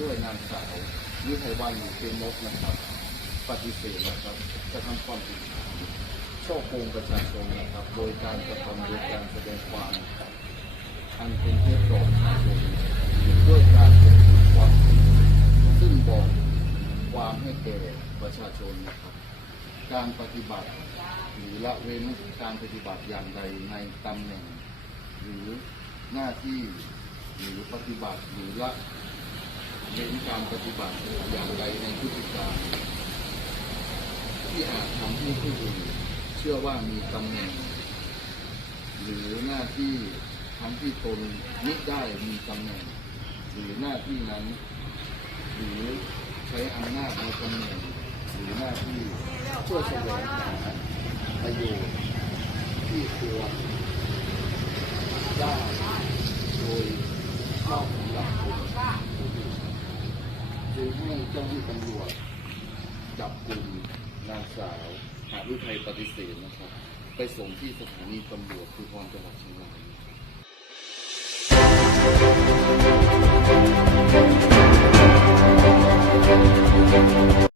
ด้วยนางสาววิไทวันเพียงนกนะครับ ปฏิเสธนะครับกระทำความผิดช่อโกงประชาชนนะครับ โดยการกระทำโดยการแสดงความอันเป็นเท็จต่อประชาชนด้วยการปกปิดความจริงซึ่งบอกความให้แก่ประชาชนนะครับ การปฏิบัติหรือละเว้นการปฏิบัติอย่างใดในตำแหน่ง หรือหน้าที่หรือปฏิบัติหรือละ เว้นการปฏิบัติอย่างใดในพฤติการที่อาจทำให้ผู้อื่นเชื่อว่ามีตำแหน่ง หรือหน้าที่ทั้งที่ตนมิได้มีตำแหน่ง หรือหน้าที่นั้น หรือใช้อำนาจในตำแหน่งหรือหน้าที่เพื่อแสวงหาประโยชน์ที่ควรได้โดยชอบึงให้เจ้าหน้าที่ตำรวจจับกลุ่มนางสาวหาลุไทยปฏิเสธนะครับ ไปส่งที่สถานีตำรวจภูธรจังหวัดเชียงราย